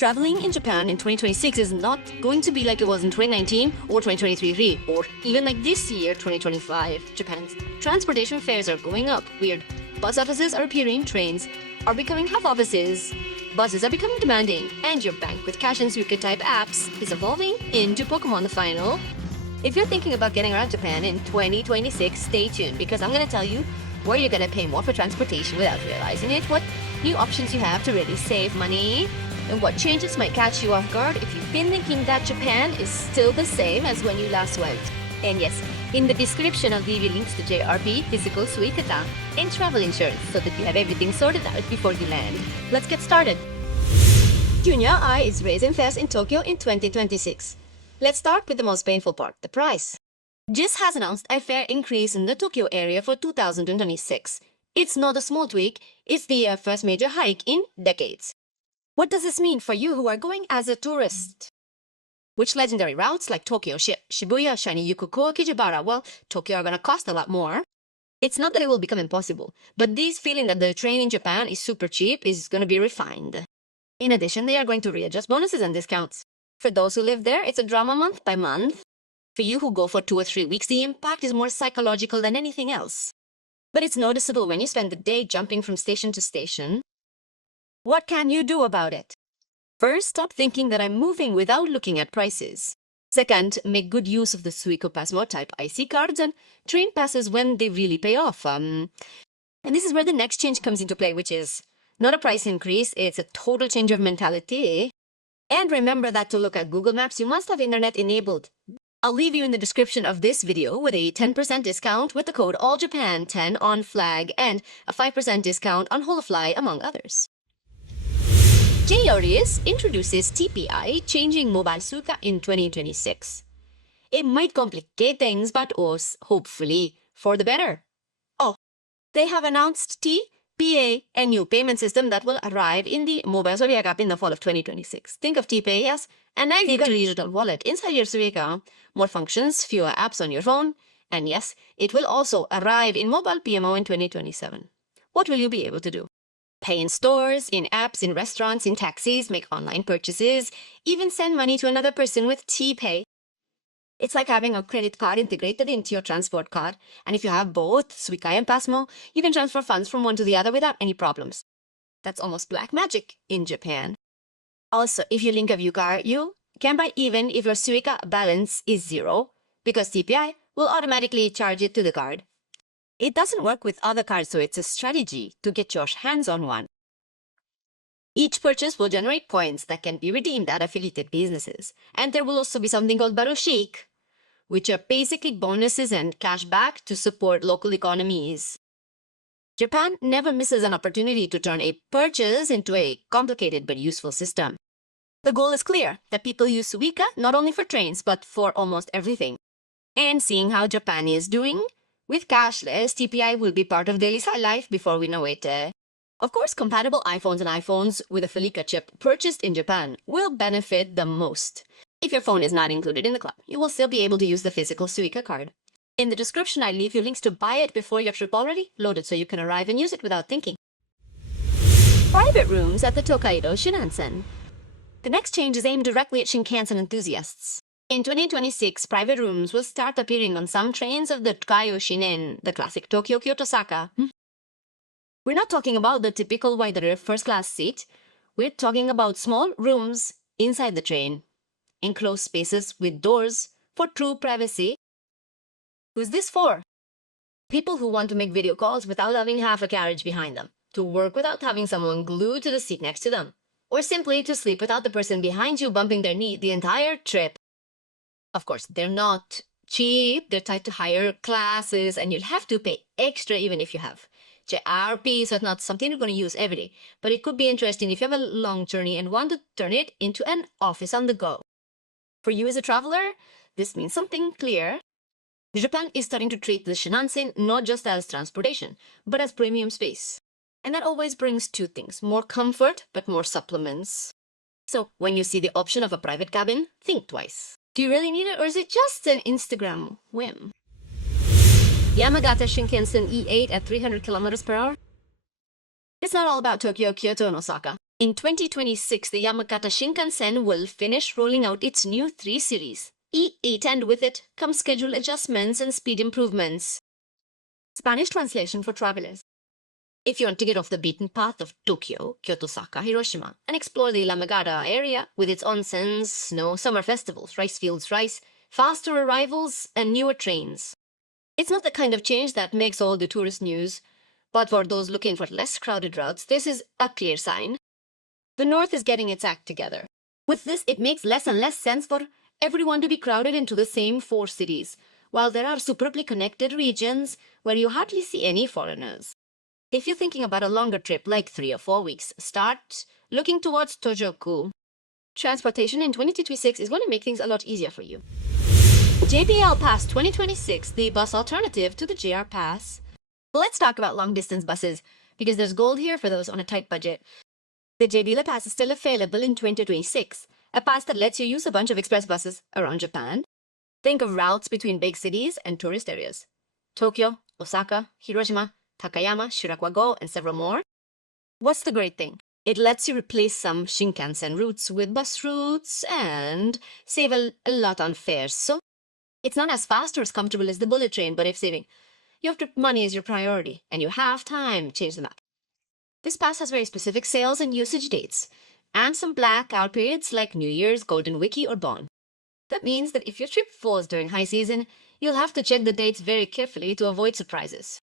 Traveling in Japan in 2026 is not going to be like it was in 2019 or 2023 or even like this year, 2025. Japan's transportation fares are going up. Weird. Bus offices are appearing, trains are becoming half offices, buses are becoming demanding, and your bank with cash and Suica type apps is evolving into Pokemon the Final. If you're thinking about getting around Japan in 2026, stay tuned because I'm going to tell you where you're going to pay more for transportation without realizing it, what new options you have to really save money, and what changes might catch you off guard if you've been thinking that Japan is still the same as when you last went. And yes, in the description I'll give you links to JRP, physical Suica, and travel insurance so that you have everything sorted out before you land. Let's get started. Junior I is raising fares in Tokyo in 2026. Let's start with the most painful part, the price. JIS has announced a fare increase in the Tokyo area for 2026. It's not a small tweak, it's the first major hike in decades. What does this mean for you who are going as a tourist? Which legendary routes like Tokyo, Shibuya, Shinjuku, Kijibara, well, Tokyo are gonna cost a lot more. It's not that it will become impossible, but this feeling that the train in Japan is super cheap is gonna be refined. In addition, they are going to readjust bonuses and discounts. For those who live there, it's a drama month by month. For you who go for 2 or 3 weeks, the impact is more psychological than anything else. But it's noticeable when you spend the day jumping from station to station. What can you do about it? First, stop thinking that I'm moving without looking at prices. Second, make good use of the Suica Pasmo type IC cards and train passes when they really pay off. And this is where the next change comes into play, which is not a price increase, it's a total change of mentality. And remember that to look at Google Maps, you must have internet enabled. I'll leave you in the description of this video with a 10% discount with the code ALLJAPAN10 on flag and a 5% discount on Holofly, among others. JRS introduces TPI, changing mobile Suica in 2026. It might complicate things, but hopefully for the better. Oh, they have announced TPay, a new payment system that will arrive in the mobile Suica app in the fall of 2026. Think of TPay as a nice digital wallet inside your Suica, more functions, fewer apps on your phone, and yes, it will also arrive in mobile PMO in 2027. What will you be able to do? Pay in stores, in apps, in restaurants, in taxis, make online purchases, even send money to another person with TPay. It's like having a credit card integrated into your transport card, and if you have both, Suica and Pasmo, you can transfer funds from one to the other without any problems. That's almost black magic in Japan. Also, if you link a view card, you can buy even if your Suica balance is 0, because TPI will automatically charge it to the card. It doesn't work with other cards, so it's a strategy to get your hands on one. Each purchase will generate points that can be redeemed at affiliated businesses. And there will also be something called barushik, which are basically bonuses and cash back to support local economies. Japan never misses an opportunity to turn a purchase into a complicated but useful system. The goal is clear, that people use Suica not only for trains, but for almost everything. And seeing how Japan is doing, with cashless, TPI will be part of daily life before we know it. Of course, compatible iPhones and iPhones with a Suica chip purchased in Japan will benefit the most. If your phone is not included in the club, you will still be able to use the physical Suica card. In the description, I leave you links to buy it before your trip already loaded so you can arrive and use it without thinking. Private rooms at the Tokaido Shinkansen. The next change is aimed directly at Shinkansen enthusiasts. In 2026, private rooms will start appearing on some trains of the Keio Shinen, the classic Tokyo-Kyoto Osaka. We're not talking about the typical wider first-class seat. We're talking about small rooms inside the train, enclosed spaces with doors for true privacy. Who's this for? People who want to make video calls without having half a carriage behind them, to work without having someone glued to the seat next to them, or simply to sleep without the person behind you bumping their knee the entire trip. Of course, they're not cheap, they're tied to higher classes, and you'll have to pay extra even if you have JRP, so it's not something you're going to use every day. But it could be interesting if you have a long journey and want to turn it into an office on the go. For you as a traveler, this means something clear. Japan is starting to treat the Shinkansen not just as transportation, but as premium space. And that always brings two things, more comfort, but more supplements. So when you see the option of a private cabin, think twice. Do you really need it, or is it just an Instagram whim? Yamagata Shinkansen E8 at 300 km/h? It's not all about Tokyo, Kyoto, and Osaka. In 2026, the Yamagata Shinkansen will finish rolling out its new 3 series, E8, and with it come schedule adjustments and speed improvements. Spanish translation for travelers. If you want to get off the beaten path of Tokyo, Kyoto, Osaka, Hiroshima, and explore the Yamagata area with its onsens, snow, summer festivals, rice fields, rice, faster arrivals, and newer trains. It's not the kind of change that makes all the tourist news, but for those looking for less crowded routes, this is a clear sign. The North is getting its act together. With this, it makes less and less sense for everyone to be crowded into the same 4 cities, while there are superbly connected regions where you hardly see any foreigners. If you're thinking about a longer trip, like 3 or 4 weeks, start looking towards Tojoku. Transportation in 2026 is going to make things a lot easier for you. JBL Pass 2026, the bus alternative to the JR Pass. Let's talk about long-distance buses, because there's gold here for those on a tight budget. The JBL Pass is still available in 2026, a pass that lets you use a bunch of express buses around Japan. Think of routes between big cities and tourist areas. Tokyo, Osaka, Hiroshima, Takayama, Shirakuago, and several more. What's the great thing? It lets you replace some Shinkansen routes with bus routes and save a lot on fares. So it's not as fast or as comfortable as the bullet train, but if saving, money is your priority, and you have time, change the map. This pass has very specific sales and usage dates, and some blackout periods like New Year's, Golden Wiki, or Bon. That means that if your trip falls during high season, you'll have to check the dates very carefully to avoid surprises.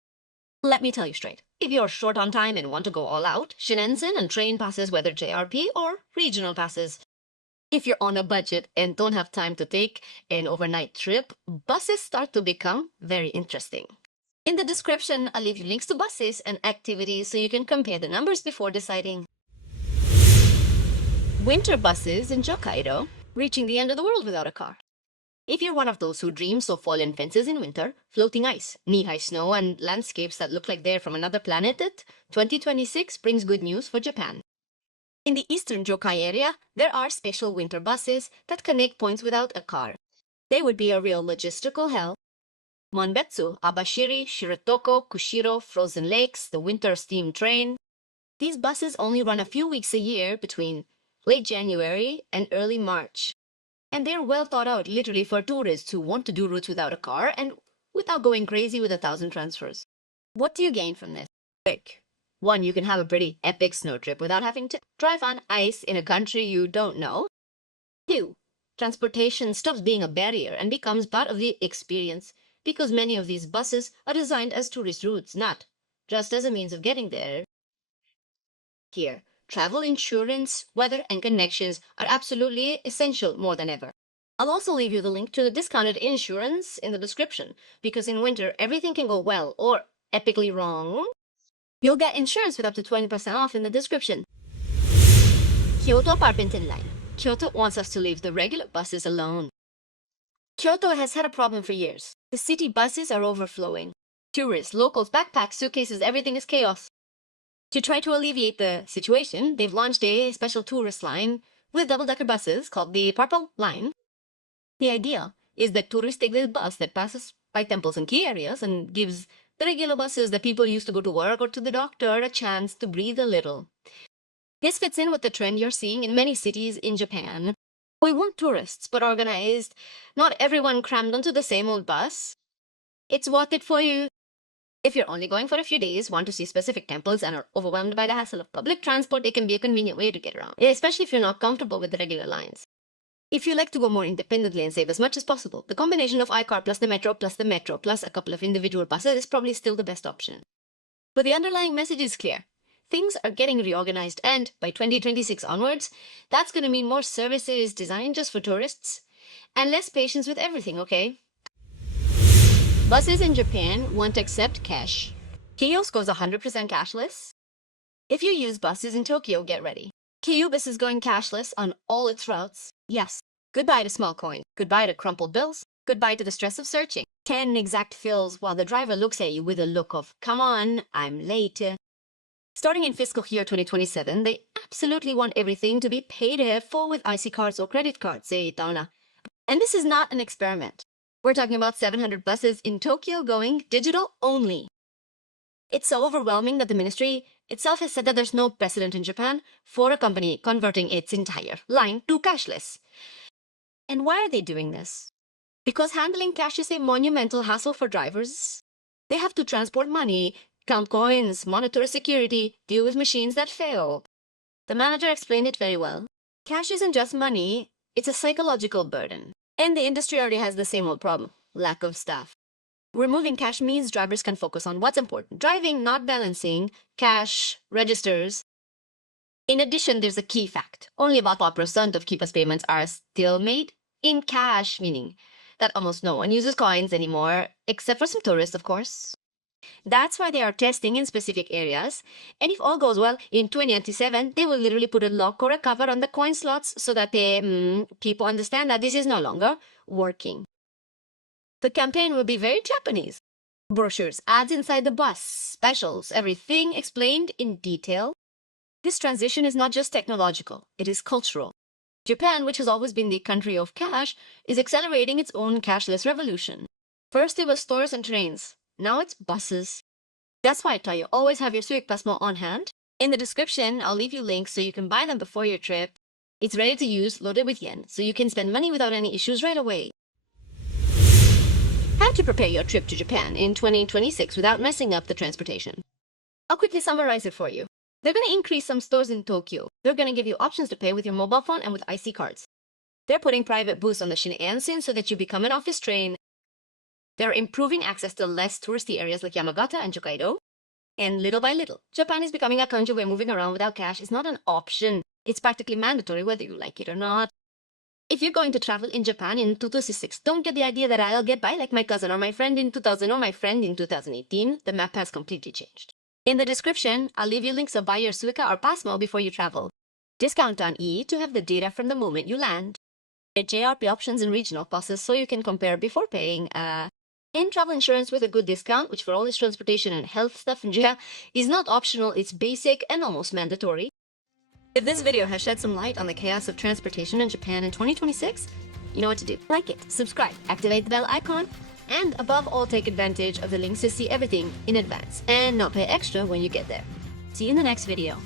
Let me tell you straight, if you're short on time and want to go all out, Shinkansen and train passes, whether JRP or regional passes. If you're on a budget and don't have time to take an overnight trip, buses start to become very interesting. In the description, I'll leave you links to buses and activities so you can compare the numbers before deciding. Winter buses in Tokaido, reaching the end of the world without a car. If you're one of those who dreams of fallen fences in winter, floating ice, knee-high snow, and landscapes that look like they're from another planet, 2026 brings good news for Japan. In the eastern Jokai area, there are special winter buses that connect points without a car. They would be a real logistical hell. Monbetsu, Abashiri, Shiratoko, Kushiro, Frozen Lakes, the winter steam train. These buses only run a few weeks a year between late January and early March. And they're well thought out, literally for tourists who want to do routes without a car and without going crazy with 1,000 transfers. What do you gain from this? Quick. 1, you can have a pretty epic snow trip without having to drive on ice in a country you don't know. 2, transportation stops being a barrier and becomes part of the experience, because many of these buses are designed as tourist routes, not just as a means of getting there. Here, travel insurance, weather, and connections are absolutely essential more than ever. I'll also leave you the link to the discounted insurance in the description, because in winter, everything can go well or epically wrong. You'll get insurance with up to 20% off in the description. Kyoto Purple Line. Kyoto wants us to leave the regular buses alone. Kyoto has had a problem for years. The city buses are overflowing. Tourists, locals, backpacks, suitcases, everything is chaos. To try to alleviate the situation, they've launched a special tourist line with double-decker buses called the Purple Line. The idea is that tourists take this bus that passes by temples and key areas and gives the regular buses that people use to go to work or to the doctor a chance to breathe a little. This fits in with the trend you're seeing in many cities in Japan. We want tourists, but organized, not everyone crammed onto the same old bus. It's worth it for you. If you're only going for a few days, want to see specific temples, and are overwhelmed by the hassle of public transport, it can be a convenient way to get around, especially if you're not comfortable with the regular lines. If you like to go more independently and save as much as possible, the combination of iCar plus the metro plus a couple of individual buses is probably still the best option. But the underlying message is clear. Things are getting reorganized, and by 2026 onwards, that's going to mean more services designed just for tourists and less patience with everything, okay? Buses in Japan won't accept cash. Keio goes 100% cashless. If you use buses in Tokyo, get ready. Keio Bus is going cashless on all its routes. Yes, goodbye to small coins, goodbye to crumpled bills, goodbye to the stress of searching 10 exact fills while the driver looks at you with a look of, come on, I'm late. Starting in fiscal year 2027, they absolutely want everything to be paid for with IC cards or credit cards, and this is not an experiment. We're talking about 700 buses in Tokyo going digital only. It's so overwhelming that the ministry itself has said that there's no precedent in Japan for a company converting its entire line to cashless. And why are they doing this? Because handling cash is a monumental hassle for drivers. They have to transport money, count coins, monitor security, deal with machines that fail. The manager explained it very well. Cash isn't just money, it's a psychological burden. And the industry already has the same old problem, lack of staff. Removing cash means drivers can focus on what's important. Driving, not balancing, cash, registers. In addition, there's a key fact. Only about 4% of Keio Bus payments are still made in cash, meaning that almost no one uses coins anymore, except for some tourists, of course. That's why they are testing in specific areas. And if all goes well, in 2027, they will literally put a lock or a cover on the coin slots so that people understand that this is no longer working. The campaign will be very Japanese. Brochures, ads inside the bus, specials, everything explained in detail. This transition is not just technological, it is cultural. Japan, which has always been the country of cash, is accelerating its own cashless revolution. First it was stores and trains, now it's buses. That's why I tell you, always have your Suica Pasmo on hand. In the description, I'll leave you links so you can buy them before your trip. It's ready to use, loaded with yen, so you can spend money without any issues right away. How to prepare your trip to Japan in 2026 without messing up the transportation. I'll quickly summarize it for you. They're going to increase some stores in Tokyo. They're going to give you options to pay with your mobile phone and with IC cards. They're putting private booths on the Shinkansen so that you become an office train. They're improving access to less touristy areas like Yamagata and Tokaido. And little by little, Japan is becoming a country where moving around without cash is not an option. It's practically mandatory whether you like it or not. If you're going to travel in Japan in 2026, don't get the idea that I'll get by like my cousin or my friend in 2000 or my friend in 2018. The map has completely changed. In the description, I'll leave you links to buy your Suica or Pasmo before you travel. Discount on E to have the data from the moment you land. Get JRP options in regional passes so you can compare before paying. And travel insurance with a good discount, which for all its transportation and health stuff in Japan is not optional, it's basic and almost mandatory. If this video has shed some light on the chaos of transportation in Japan in 2026, you know what to do. Like it, subscribe, activate the bell icon, and above all take advantage of the links to see everything in advance and not pay extra when you get there. See you in the next video.